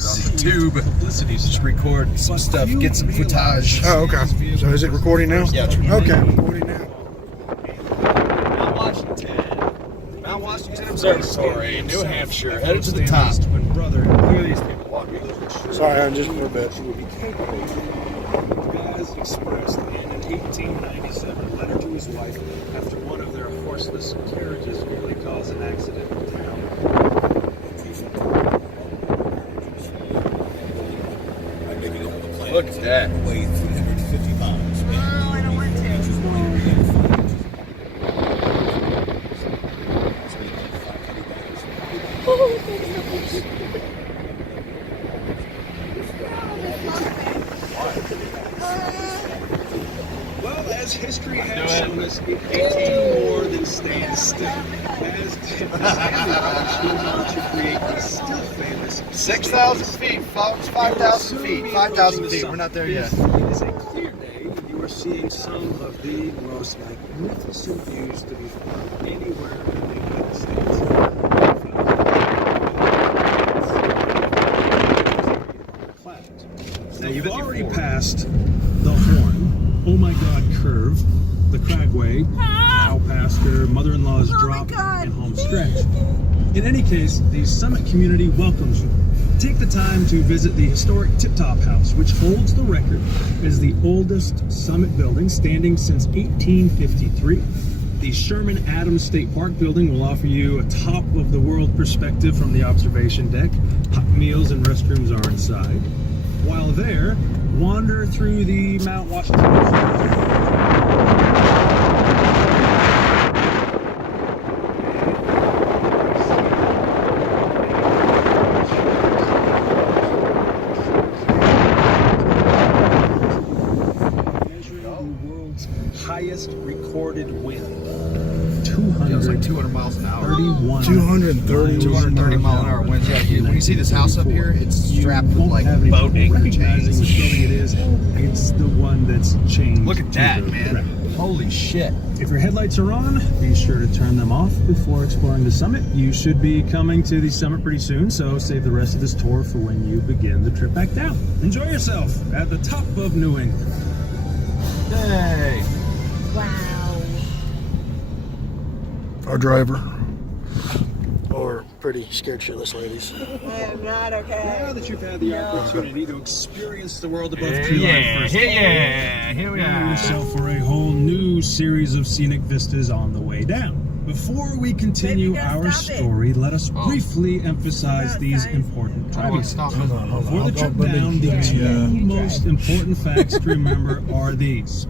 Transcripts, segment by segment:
it on the tube. Just record some stuff, get some footage. Oh, okay. So is it recording now? Yeah, it's recording. Okay, recording now. Mount Washington Observatory, New Hampshire, headed to the top. Sorry, I'm just for a bit. As expressed in an 1897 letter to his wife after one of their horseless carriages nearly caused an accident in town. Look at that. Weigh 350 pounds. Oh, I don't want to. Well, as history has shown us, it can't do more than stand still. As did this effort to create the still famous 6,000 feet, folks. 5,000 feet. 5,000 feet. We're not there yet. It is a clear day that you are seeing some of the most magnificent views to be found anywhere in the United States. Now you've already passed the Horn, Oh My God Curve, the Cragway, Cow Pasture, Mother-in-Law's Drop, and Home Stretch. In any case, the summit community welcomes you. Take the time to visit the historic Tip Top House, which holds the record as the oldest summit building standing since 1853. The Sherman Adams State Park building will offer you a top-of-the-world perspective from the observation deck. Hot meals and restrooms are inside. While there, wander through the Mount Washington. Highest recorded wind. 200 miles an hour. 230 mile an hour winds. Yeah, when you see this house up here, it's strapped with like boat anchor Recognizing chains. which building it is, it's the one that's changed. Look at to that, the man. red. Holy shit. If your headlights are on, be sure to turn them off before exploring the summit. You should be coming to the summit pretty soon, so save the rest of this tour for when you begin the trip back down. Enjoy yourself at the top of New England. Yay. Wow. Our driver. Or pretty scared shitless ladies. I am not okay. Now that you've had the opportunity to experience the world above Yeah, tree line yeah, firsthand, here we prepare are. yourself for a whole new series of scenic vistas on the way down. Before we continue Baby, you gotta our stop it. story, let us Oh. briefly emphasize these guys. important I want to driving stop. Hold on. Before the trip Let me- down, the let me, two you most drive. important facts to remember are these.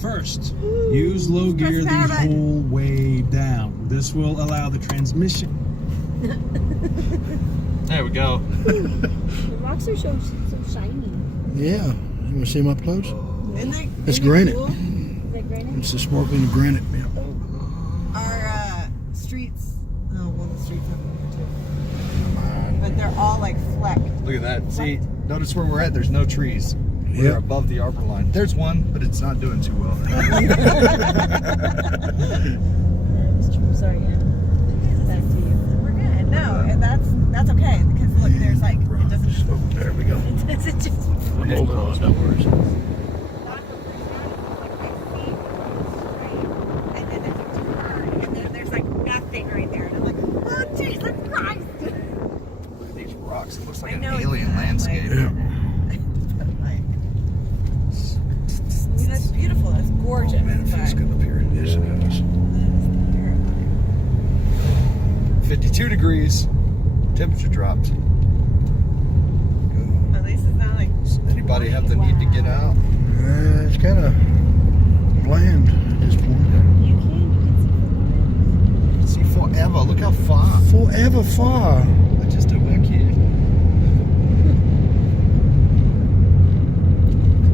First, use low Press gear the the power button. whole way down. This will allow the transmission. There we go. The rocks are so shiny. Yeah. You want to see them up close? Isn't that, It's isn't that granite. cool? Is that granite? It's the sparkling granite. Yeah. Our streets, oh, well, the streets have them here too. But they're all like flecked. Look at that. See, notice where we're at. There's no trees. We're Yep. above the arbor line. There's one, but it's not doing too well. It's true. Sorry, Anna. Back to you. We're good. No, and that's okay because look, there's like it doesn't. Oh, there we go. Does it just? Hold on, no worries. And then there's a turn, and then there's like nothing right there, and I'm like, oh Jesus Christ! Look at these rocks. It looks like I an know, alien it's landscape. like- Yeah. But like, I mean, that's beautiful. That's gorgeous. Man, it feels but good up here. Yes, it does. that's terrifying. 52 degrees. Temperature dropped. At least it's not like. Anybody have the need to get out? It's kind of bland at this point. You can See forever. Look how far. Forever far. I just do back here.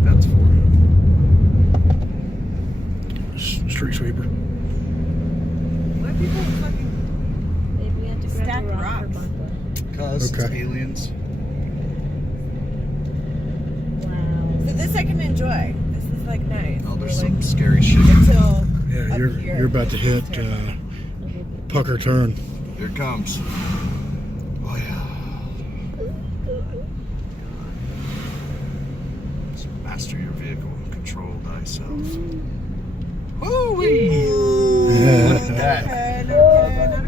That's for. Street sweeper. What people fucking. Maybe we have to grab Stack the rock rocks. for Bongo. Because it's Okay. aliens. Wow. So this I can enjoy. This is like nice. Oh, there's We're, some like, scary shit. until Yeah, up you're here. you're about to hit pucker turn. Here it comes. Oh, yeah. Master your vehicle, control thyself. Woo-wee! Look at that.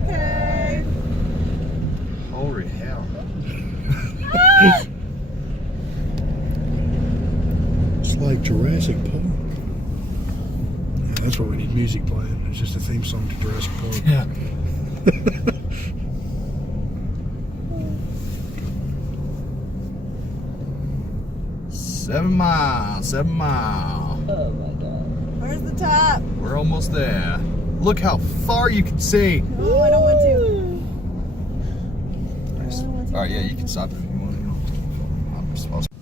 Okay. Holy hell. It's like Jurassic Park. Yeah, that's what we need music playing. It's just a theme song to Jurassic Park. Yeah. 7 miles, 7 miles. Oh my god. Where's the top? We're almost there. Look how far you can see. Oh, I don't want to. All right, yeah, you can stop if you want. I'm supposed to.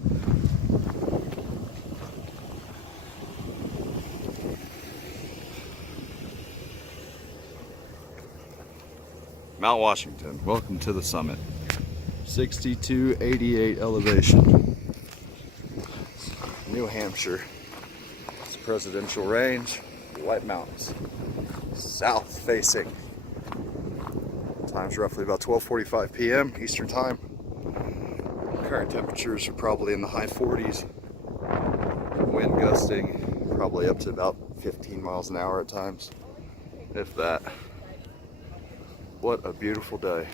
Mount Washington, welcome to the summit. 6288 elevation. New Hampshire. It's presidential range, White Mountains. South facing. Time's roughly about 12:45 p.m. Eastern Time. Current temperatures are probably in the high 40s. Wind gusting probably up to about 15 miles an hour at times, if that. What a beautiful day.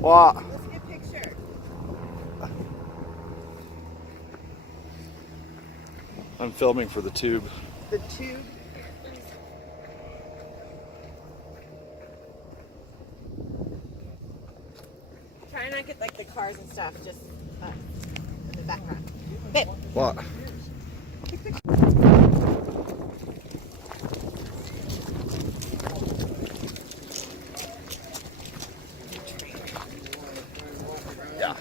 What? Let's get a picture. I'm filming for the tube. The tube. Try and not get like the cars and stuff, just in the background. Babe. What? Yeah.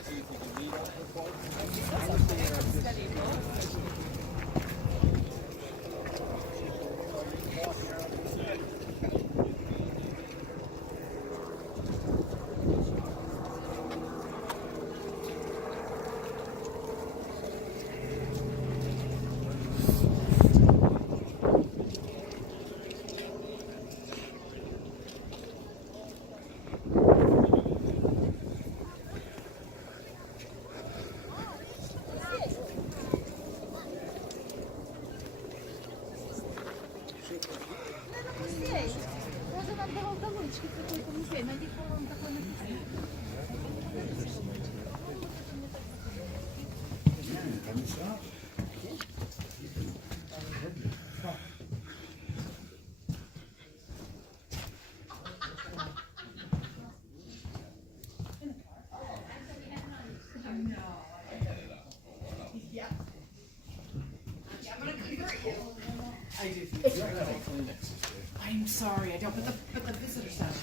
I'm sorry, I don't, but the visitor center,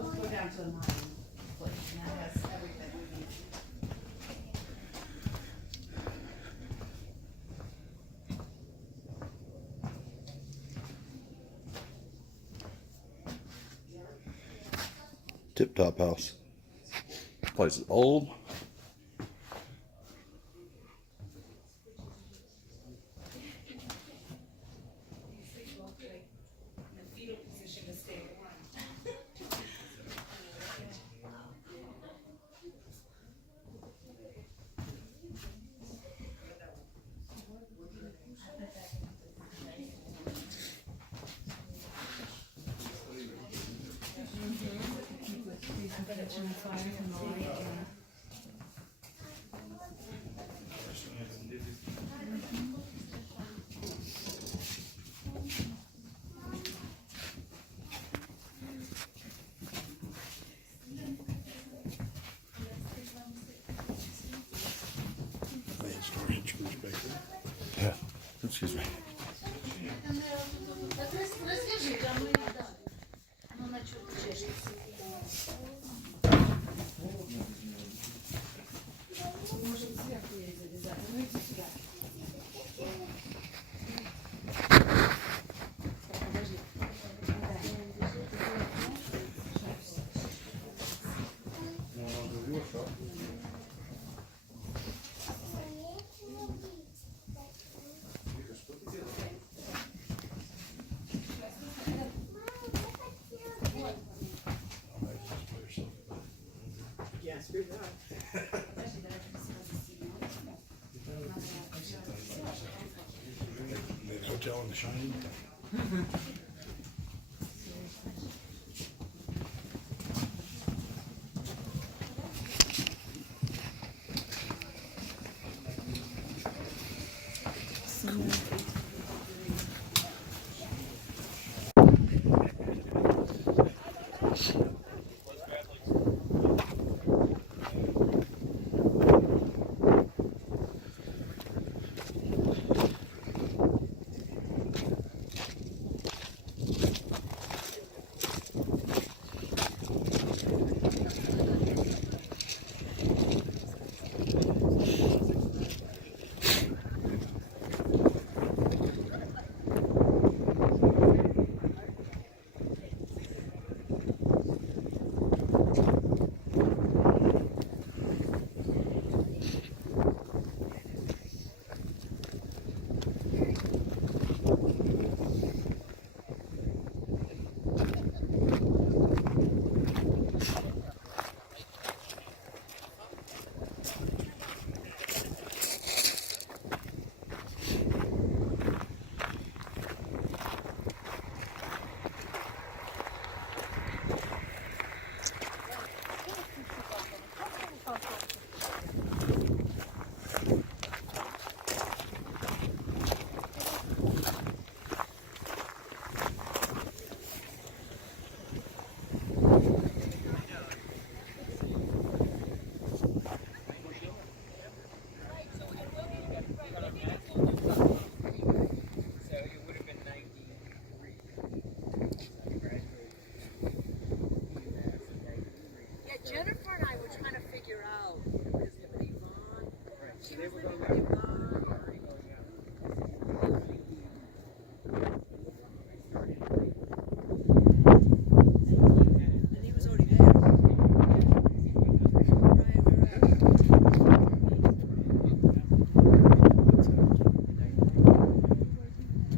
we'll go down to the mine place, and that has everything we need. Tip Top House. Place is old. Yeah, excuse me. Jennifer and I were trying to figure out because Yvonne, she was living with Yvonne. And he was already there.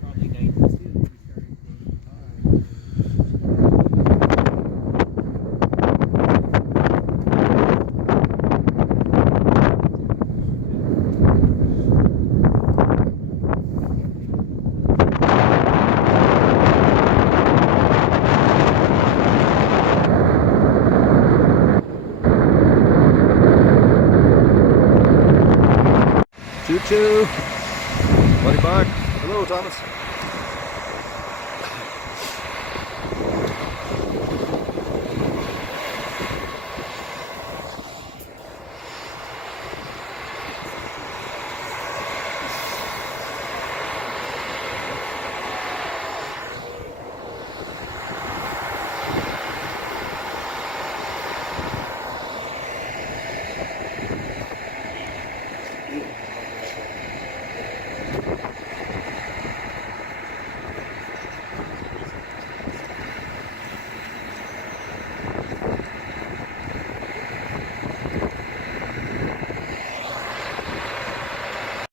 Probably 92. Choo choo. Buddy bye. Hello, Thomas.